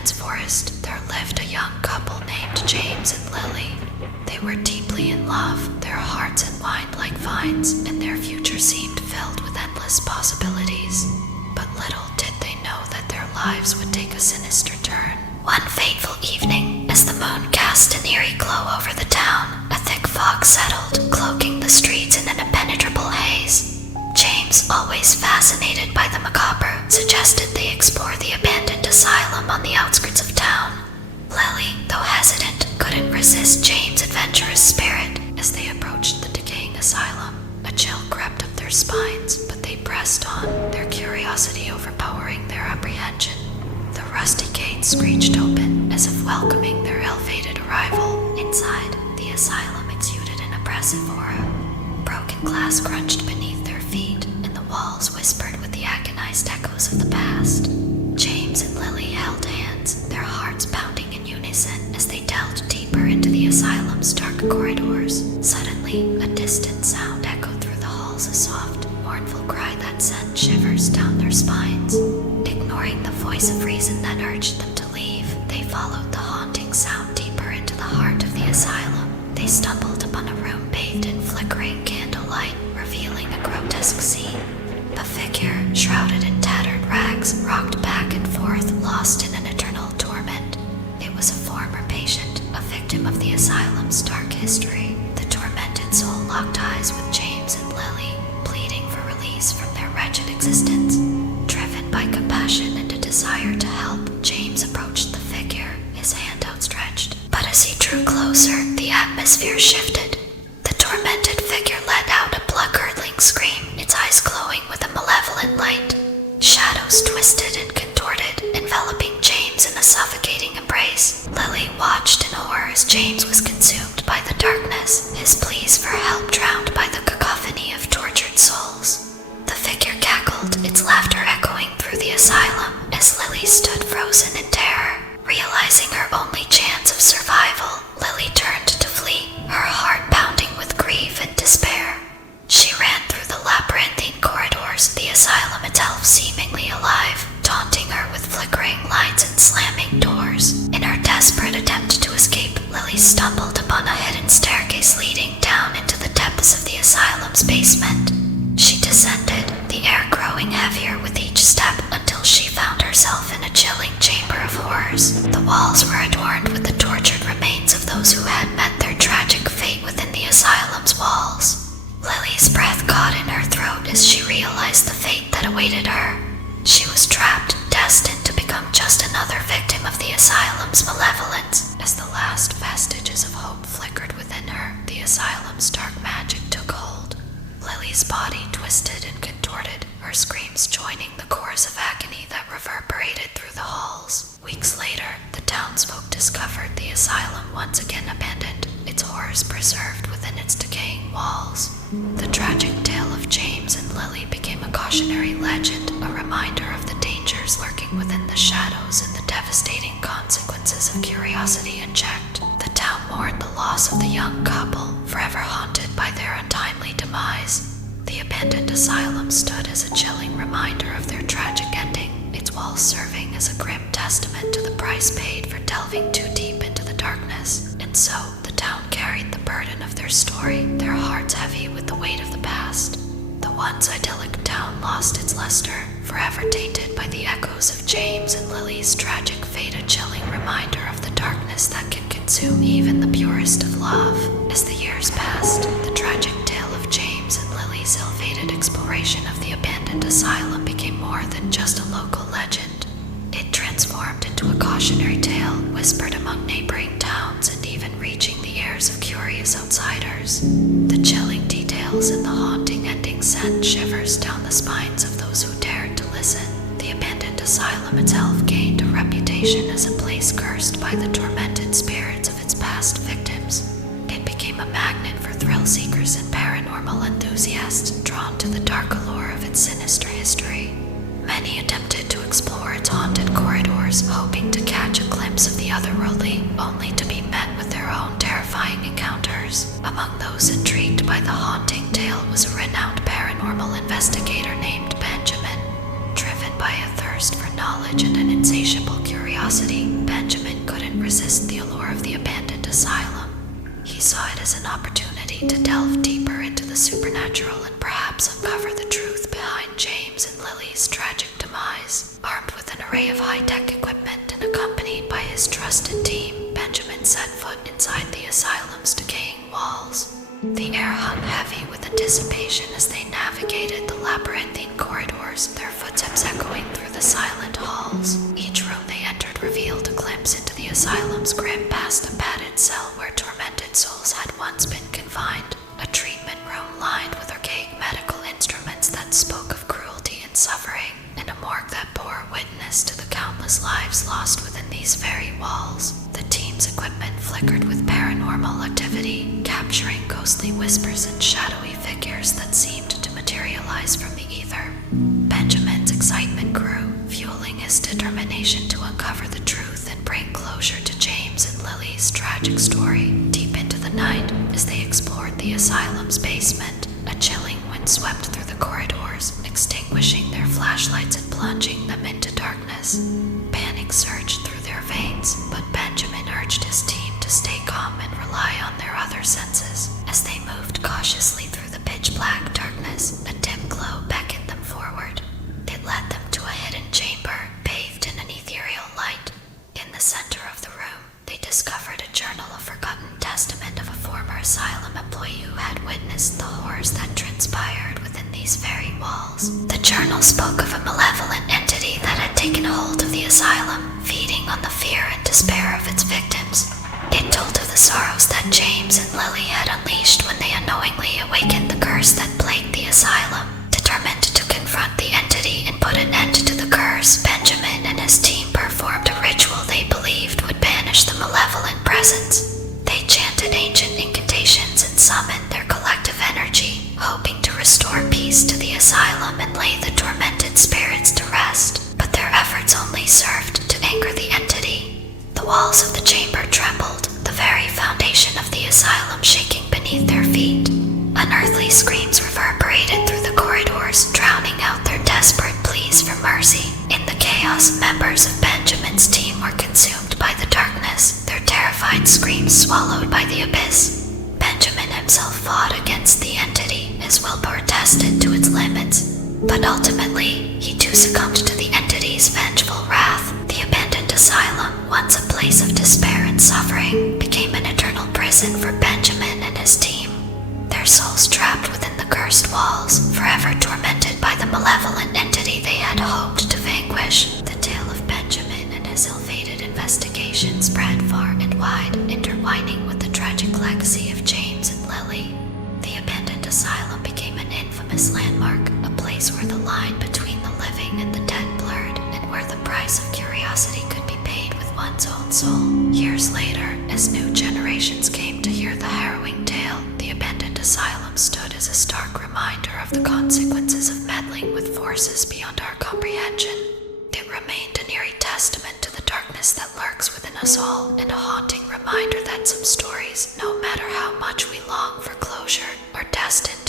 dense forest, there lived a young couple named James and Lily. They were deeply in love, their hearts entwined like vines, and their future seemed filled with endless possibilities. But little did they know that their lives would take a sinister turn. One fateful evening, as the moon cast an eerie glow over the town, a thick fog settled, cloaking the streets in an impenetrable haze. James, always fascinated by the macabre, suggested they explore the abandoned asylum on the outskirts of town. Lily, though hesitant, couldn't resist James' adventurous spirit. As they approached the decaying asylum, a chill crept up their spines, but they pressed on, their curiosity overpowering their apprehension. The rusty gate screeched open, as if welcoming their ill-fated arrival. Inside, the asylum exuded an oppressive aura. Broken glass crunched beneath their feet, and the walls whispered with the agonized echoes of the past. James and Lily held hands, their hearts pounding in unison as they delved deeper into the asylum's dark corridors. Suddenly, a distant sound echoed through the halls, a soft, mournful cry that sent shivers down their spines. Ignoring the voice of reason that urged them to leave, they followed the haunting sound deeper into the heart of the asylum. They stumbled upon a room bathed in flickering candlelight, revealing a grotesque scene. A figure, shrouded in tattered rags, rocked back and forth, lost in an eternal torment. It was a former patient, a victim of the asylum's dark history. The tormented soul locked eyes with James and Lily, pleading for release from their wretched existence. Driven by compassion and a desire to help, James approached the figure, his hand outstretched. But as he drew closer, the atmosphere shifted. The tormented figure let out a blood-curdling scream, its eyes glowing with a malevolent light. Shadows twisted and contorted, enveloping James in a suffocating embrace. Lily watched in horror as James was consumed by the darkness, his pleas for help drowned by the cacophony of tortured souls. The figure cackled, its laughter echoing through the asylum, as Lily stood frozen in terror. Realizing her only chance of survival, Lily turned to flee, her heart pounding with grief and despair. She ran through the labyrinthine corridors, the asylum itself seemingly alive, taunting her with flickering lights and slamming doors. In her desperate attempt to escape, Lily stumbled upon a hidden staircase leading down into the depths of the asylum's basement. She descended, the air growing heavier with each step until she found herself in a chilling chamber of horrors. The walls were adorned with the tortured remains of those who had met their tragic fate within the asylum's walls. Lily's breath caught in her throat as she realized the fate that awaited her. She was trapped, destined to become just another victim of the asylum's malevolence. As the last vestiges of hope flickered within her, the asylum's dark magic took hold. Lily's body twisted and contorted, her screams joining the chorus of agony that reverberated through the halls. Weeks later, the townsfolk discovered the asylum once again abandoned, its horrors preserved within its decaying walls. The tragic tale of James and Lily became a cautionary legend, a reminder of the dangers lurking within the shadows and the devastating consequences of curiosity unchecked. The town mourned the loss of the young couple, forever haunted by their untimely demise. The abandoned asylum stood as a chilling reminder of their tragic ending, its walls serving as a grim testament to the price paid for delving too deep into the darkness. And so, the town carried the burden of their story, their hearts heavy with the weight of the past. The once idyllic town lost its luster, forever tainted by the echoes of James and Lily's tragic fate, a chilling reminder of the darkness that can consume even the purest of love. As the years passed, the tragic tale of James and Lily's ill-fated exploration of the abandoned asylum became more than just a local legend. It transformed into a cautionary tale, whispered among neighboring towns and even reaching the ears of curious outsiders. The chilling details and the haunting ending sent shivers down the spines of those who dared to listen. The abandoned asylum itself gained a reputation as a place cursed by the tormented spirits of its past victims. It became a magnet for thrill-seekers and paranormal enthusiasts drawn to the dark allure of its sinister history. Many attempted to explore its haunted corridors, hoping to catch a glimpse of the otherworldly, only to be met with their own terrifying encounters. Among those intrigued by the haunting tale was a renowned paranormal investigator named Benjamin. Driven by a thirst for knowledge and an insatiable curiosity, curiosity, Benjamin couldn't resist the allure of the abandoned asylum. He saw it as an opportunity to delve deeper into the supernatural and perhaps uncover the truth behind James and Lily's tragic demise. Armed with an array of high-tech equipment and accompanied by his trusted team, Benjamin set foot inside the asylum's decaying walls. The air hung heavy with anticipation as they navigated the labyrinthine corridors, their footsteps echoing through the silent halls. Each room they entered revealed a glimpse into the asylum's grim past, a padded cell where tormented souls had once been confined, a treatment room lined with archaic medical instruments that spoke of cruelty and suffering, and a morgue that bore witness to the countless lives lost within these very walls. The team's equipment flickered with paranormal activity, capturing ghostly whispers and shadowy figures that seemed to materialize from the ether. Benjamin's excitement grew, fueling his determination to uncover the truth and bring closure to James and Lily's tragic story. Deep into the night, as they explored the asylum's basement, a chilling wind swept through the corridors, extinguishing their flashlights and plunging them into darkness. Panic surged through their veins, but Benjamin urged his team to stay calm and rely on their other senses. As they moved cautiously through the pitch-black darkness, a dim glow beckoned them forward. It led them to a hidden chamber, bathed in an ethereal light. In the center of the room, they discovered a journal, a forgotten testament of a former asylum employee who had witnessed the horrors that transpired within these very walls. The journal spoke of a malevolent entity that had taken hold of the asylum, feeding on the fear and despair of its victims. It told of the sorrows that James and Lily had unleashed when they unknowingly awakened the curse that plagued the asylum. Determined to confront the entity and put an end to the curse, Benjamin and his team performed a ritual they believed would banish the malevolent presence. They chanted ancient incantations and summoned their collective energy, hoping to restore peace to the asylum and lay the tormented spirits to rest. But their efforts only served to anger the entity. The walls of the chamber trembled, the very foundation of the asylum shaking beneath their feet. Unearthly screams reverberated through the corridors, drowning out their desperate pleas for mercy. In the chaos, members of Benjamin's team were consumed by the darkness, their terrified screams swallowed by the abyss. Benjamin himself fought against the entity, his willpower tested to its limits. But ultimately, he too succumbed to the entity's vengeful wrath. The abandoned asylum, once a place of despair and suffering, became an eternal prison for Benjamin and his team. Their souls trapped within the cursed walls, forever tormented by the malevolent entity they had hoped to vanquish. The tale of Benjamin and his ill-fated investigation spread far and wide, intertwining with the tragic legacy of James and Lily. The abandoned asylum became an infamous landmark, a place where the line between the living and the dead blurred, and where the price of curiosity could be paid with one's own soul. Years later, as new generations came to hear the harrowing tale, the abandoned asylum stood as a stark reminder of the consequences of meddling with forces beyond our comprehension. It remained an eerie testament to the darkness that lurks within us all, and a haunting reminder that some stories, no matter how much we long for closure, are destined